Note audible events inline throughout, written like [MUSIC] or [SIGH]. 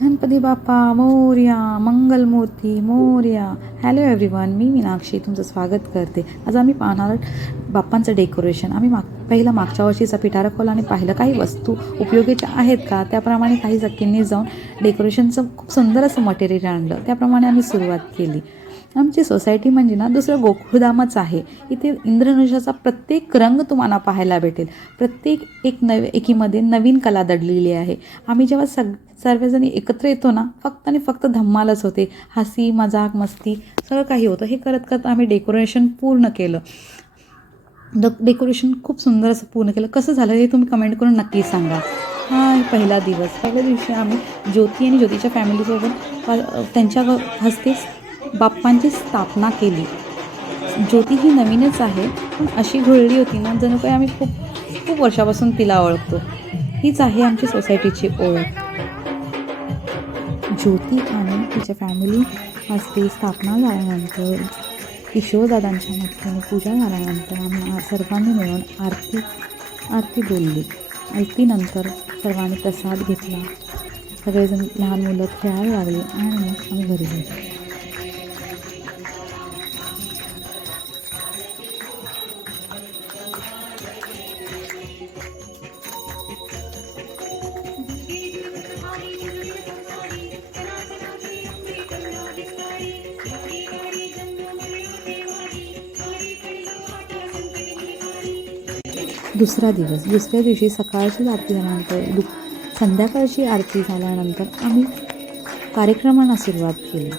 Ganpati Bappa Morya Mangalmurti Morya hello everyone मी मीनाक्षी तुमचं स्वागत करते. आज आम्ही पाहणार बाप्पांचं डेकोरेशन आम्ही माग पहिलं मागच्या वर्षीचा पिटारा खोला आणि पाहिलं काही वस्तू उपयोगीच्या आहेत का? त्याप्रमाणे काही जक्कींनी जाऊन डेकोरेशनचं खूप सुंदर असं मटेरियल आणलं. त्याप्रमाणे आम्ही सुरुवात केली. आमची सोसायटी म्हणजे ना दुसरं गोकुळधामच आहे. इथे इंद्रधनुष्याचा प्रत्येक रंग तुम्हाला पाहायला भेटेल. प्रत्येक एक नव एकीमध्ये नवीन कला दडलेली आहे. आम्ही जेव्हा सग सर्वजणी एकत्र येतो ना फक्त आणि फक्त धम्मालच होते. हसी मजाक मस्ती सगळं काही होतं. हे करत करत आम्ही डेकोरेशन पूर्ण केलं. ड डेकोरेशन खूप सुंदर असं पूर्ण केलं. कसं झालं हे तुम्ही कमेंट करून नक्की सांगा. हा पहिला दिवस. पहिल्या दिवशी आम्ही ज्योती आणि ज्योतीच्या फॅमिलीसोबत त्यांच्या हस्ते बाप्पांची स्थापना केली. ज्योती ही नवीनच आहे पण अशी घुळली होती ना जणू काही आम्ही खूप खूप वर्षापासून तिला ओळखतो. हीच आहे आमची सोसायटीची ओळख. ज्योती आणि तिच्या फॅमिली हस्ते स्थापना झाल्यानंतर किशोरदादांच्या मदतीने पूजा झाल्यानंतर आम्ही सर्वांनी मिळून आरती आरती बोलली. आरतीनंतर सर्वांनी प्रसाद घेतला. सगळेजण लहान मुलं खेळायला लागले आणि आम्ही घरी गेलो. दुसरा दिवस. दुसऱ्या दिवशी सकाळची आरती झाल्यानंतर दु संध्याकाळची आरती झाल्यानंतर आम्ही कार्यक्रमांना सुरुवात केली.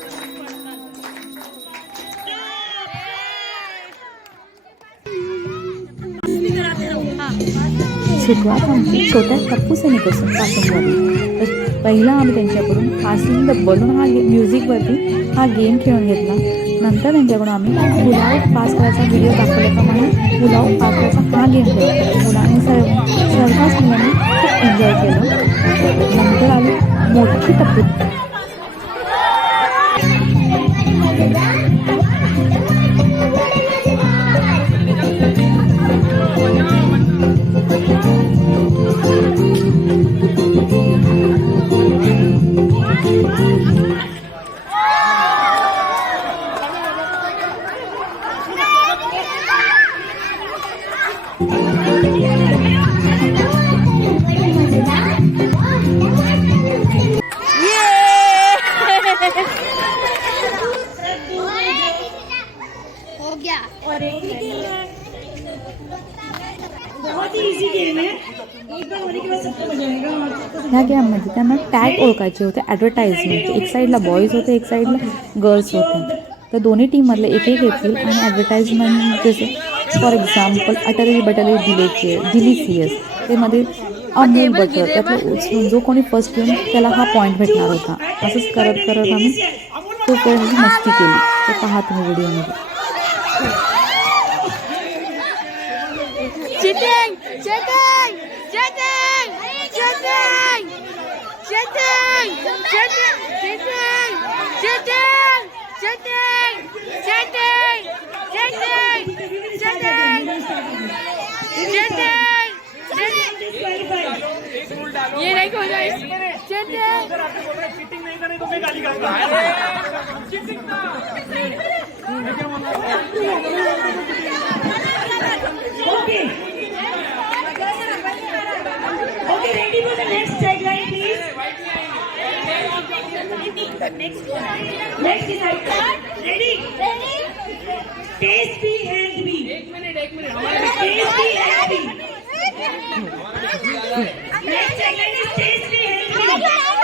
शिकवा. आमची छोट्या टप्पूसेनेपासून पासून झाली तर पहिला आम्ही त्यांच्याकडून पासिंग द हा गे म्युझिकवरती हा गेम खेळून घेतला. नंतर त्यांच्याकडून आम्ही पुलाव पास करायचा व्हिडिओ दाखवल्याप्रमाणे पुलाव पास करायचा हा गेम खेळला मुलांनी सर्व सर्वच मुलांनी खूप एन्जॉय केलं. नंतर आम्ही मोठी तब्येत हो गया बहुत ही इजी गेम है एक बार होने के बाद सबको मजा आएगा और ह्या गेममध्ये त्यांना टॅग ओळखायचे होते ॲडव्हर्टाईजमेंट एक साईडला बॉईज होते एक साईडला गर्ल्स होते. तर दोन्ही टीममधले एक एक येतील आणि ॲडव्हर्टाईजमेंट जसे फॉर एक्झाम्पल अटली बटली दिलेचे डिलिसियस ते मध्ये अमूल बटर त्यातलं उचलून जो कोणी फर्स्ट येऊन त्याला हा पॉईंट भेटणार होता. असंच करत करत आम्ही ही मस्ती केली. ते पहा तुम्ही व्हिडिओमध्ये Cheating! Cheating! Cheating! Cheating! Cheating! Cheating! Cheating! Cheating! Cheating! Cheating! Cheating! Cheating! Cheating! ये नहीं हो जाए cheating okay Let's decide. Ready? Ready? Tasty and be. एक मिनट एक मिनट हमारे tasty and be. Next is tasty and be.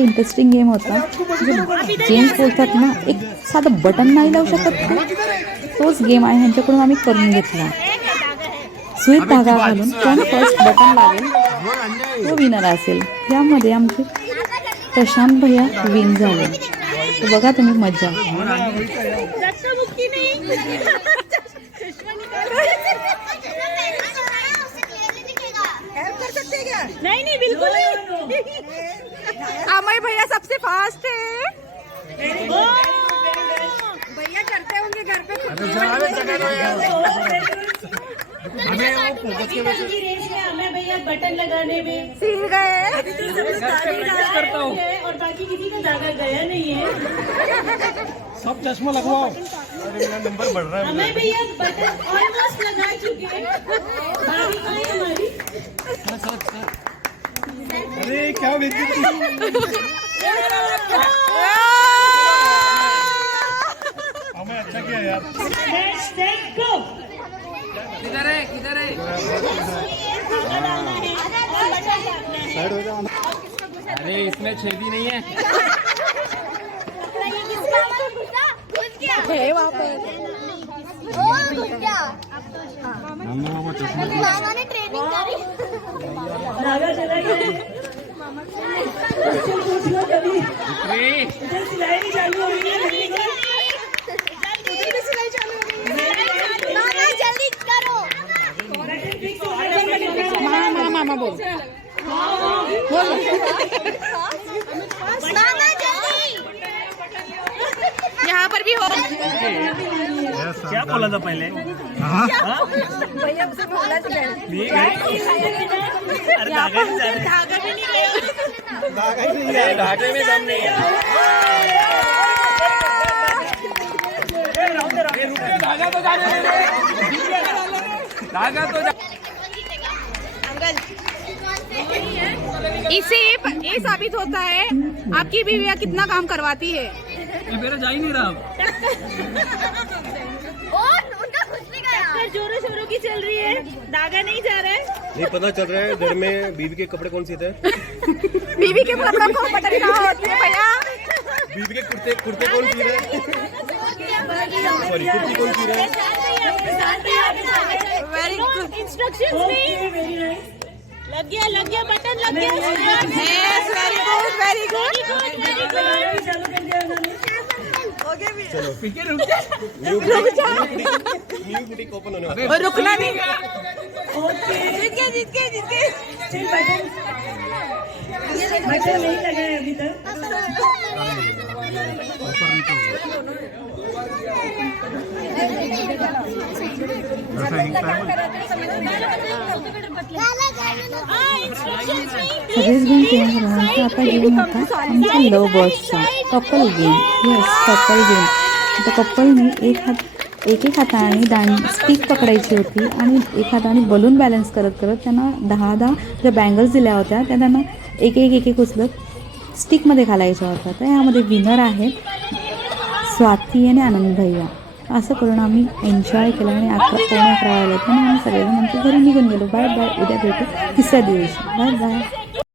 आमचा interesting game होता. जो जेम्स बोलतात ना एक साधं बटन नाही लावू शकत का तोच गेम आहे ह्यांच्याकडून आम्ही करून घेतला. सुईत धागा घालून कोण फर्स्ट बटन लागेल तो विनर असेल. यामध्ये आमचे प्रशांत भैया विन झाले. बघा तुम्ही मजा नहीं नहीं बिल्कुल नहीं. अमय भैया सबसे फास्ट है। भैया करते होंगे घर पे हमें वो फोकस के वजह की रेस में हमें भैया बटन लगाने में। सीख गए। तो हैं। और बाकी किसी का दागा गया नहीं है। सब चश्मा लगवाओ। अरे मेरा नंबर बढ़ रहा है हमें भैया बटन ऑलमोस्ट लगा चुके है। क्या [LAUGHS] हमें अच्छा किया यार। किधर है किधर है? अरे इसमें छेदी नहीं है। है वहाँ पे। हम लोगों को चश्मा। ने उससे पूछ लो कभी इधर सिलाई नहीं चालू हो रही है। जल्दी करो बटन फिक्स हो। गया मामा मामा बोल मामा जल्दी यहाँ पर भी हो। क्या बोला था पहले भैया उसे बोला यहाँ पर धागा भी नहीं में दम नहीं है धागा तो जाने धागा तो इससे ये ये साबित होता है आपकी बीविया कितना काम करवाती है? मेरा जा ही नहीं रहा [LAUGHS] कुछ जोरों शोरों की चल रही है। धागा नहीं जा रहा है। नहीं पता चल रहा है घर में बीवी के कपड़े कौन सीते हैं बीवी के कपड़ा को बटन कहाँ होती है भैया बीवी के कुर्ते कुर्ते कौन सी रहे सॉरी कुर्ती कौन सी रहे हैं वेरी गुड वेरी लग गया लग गया बटन लग गया। Yes very good very good चालू कर उन्होंने new boutique new boutique open होने वाला है रुकना नहीं ओके. जीत गए जीत गए जीत गए नहीं लगा है अभी तक सगळेच गेम चेंज झाल्यानंतर आता गेम होता आमचा love बर्ड्सचा couple game yes couple game आता कपलने एक हात एक एक हाताने दांड स्टिक पकडायची होती आणि एक हाताने बलून बॅलन्स करत करत त्यांना दहा दहा ज्या बँगल्स दिल्या होत्या त्या त्यांना एक एक एक एक उचलत स्टिकमध्ये घालायच्या होत्या तर यामध्ये विनर आहेत स्वाती आणि आनंद भैया असं करून आम्ही एन्जॉय केलं आणि अकरा पावणे अकरा वाजले. आणि आम्ही सगळेजण आमच्या घरी निघून गेलो. बाय बाय उद्या भेटू तिसऱ्या दिवशी. Bye bye